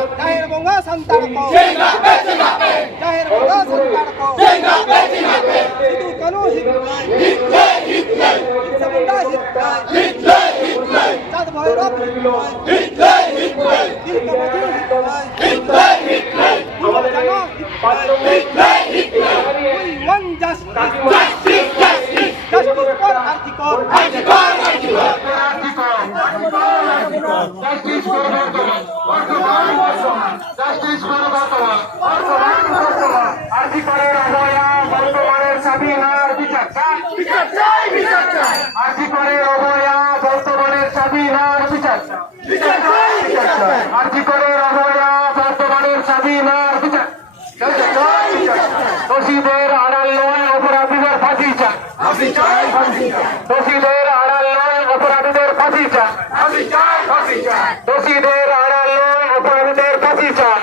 Dahil bunga santar ko. Dahil bunga santar ko. Itu kanu Hitler. Sa bunda Hitler. Sad bhairab Hitler. Dil ka maju Hitler. Puro jana Hitler. We want justice. Justice for Artikor. আর্টিকলের অবহেলা বর্তমানের স্বাধীনার বিচার চাই। আর্টিকলের অবহেলা বর্তমানের স্বাধীনার বিচার চাই। আর্টিকলের অবহেলা বর্তমানের স্বাধীনার বিচার দোষীদের আড়াল নয় অপরাধীদের ফাঁসি চাই। দোষীদের আড়াল নয় অপরাধীদের ফাঁসি চাই। দোষীদের আড়াল নয় অপরাধীদের ফাঁসি চাই।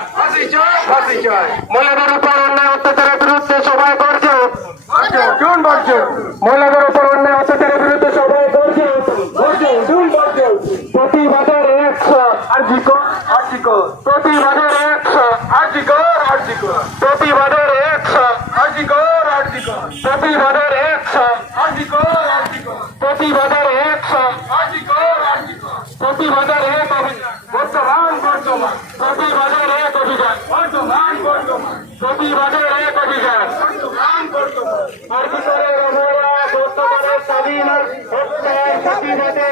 মহিলাদের উপর অন্যায় অত্যাচারের বিরুদ্ধে সবাই গর্জে মহিলাদের উপর অন্যায় অত্যাচারের বিরুদ্ধে সবাই গর্জে প্রতিবাদের 100 আর্টিকল প্রতিবাদের 100 আর্টিকল প্রতিবাদের 100 আর্টিকল প্রতিবাদের 100 আর্টিকল প্রতিবাদের 100 আর্টিকল প্রতিবাদের 1 অভিযান বর্তমান প্রতিবাদের 1 অভিযান প্রতিবাদের 1 অভিযান আর্টিকলের অবহেলা বর্তমানের স্বাধীনার হত্যার প্রতিবাদে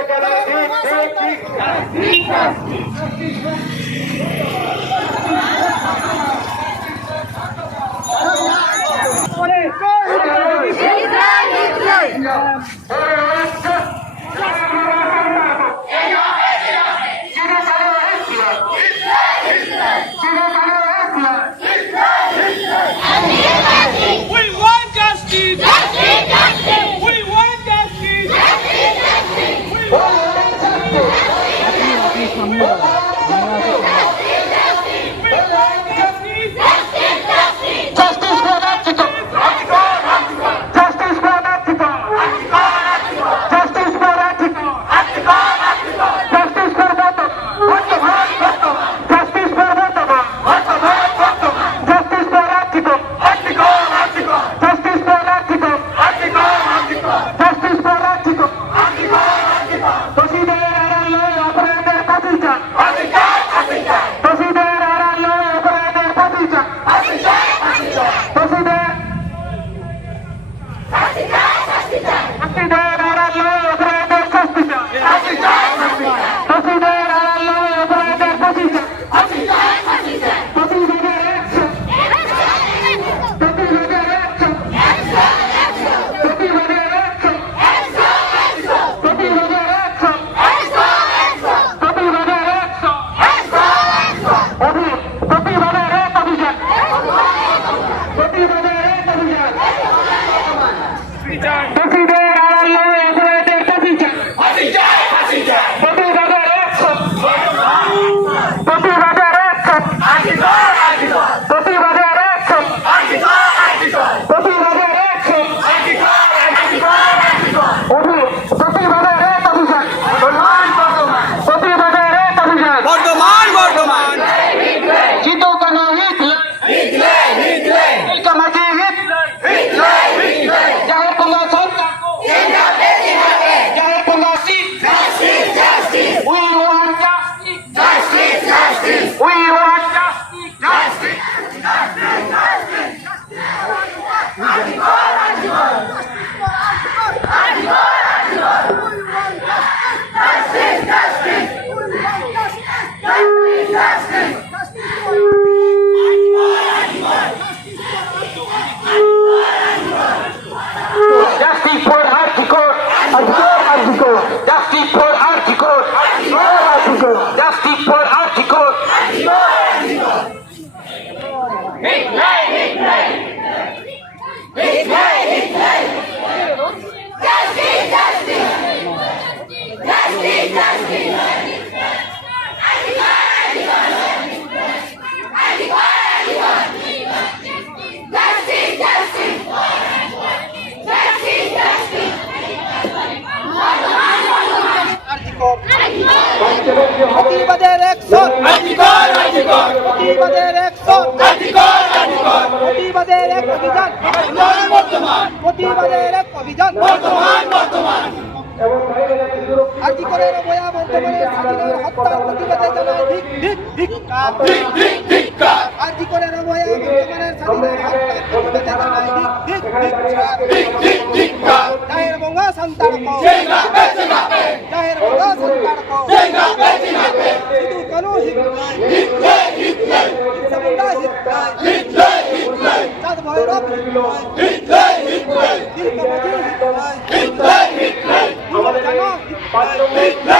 প্রতিবাদের 100 প্রতিবাদের এক প্রতিবাদের এক অভিযান প্রতিবাদের এক অভিযান আরজি করে বয়া বর্তমানের স্বাধীনের হত্যার প্রতিবাদে জানায় ধিক্কার আরজি করে বয়া বর্তমানের স্বাধীনের হত্যার প্রতিবাদে জানায় ধিক্কার জাহের বঙ্গা সন্তানকো জাহের বঙ্গা সন্তানকো সিধু কানু হিটলাই সমুদ্রা হিটলাই চাঁদ ভৈরব হিটলাই দিলকমজি হিটলাই বিমল জানো হিটলাই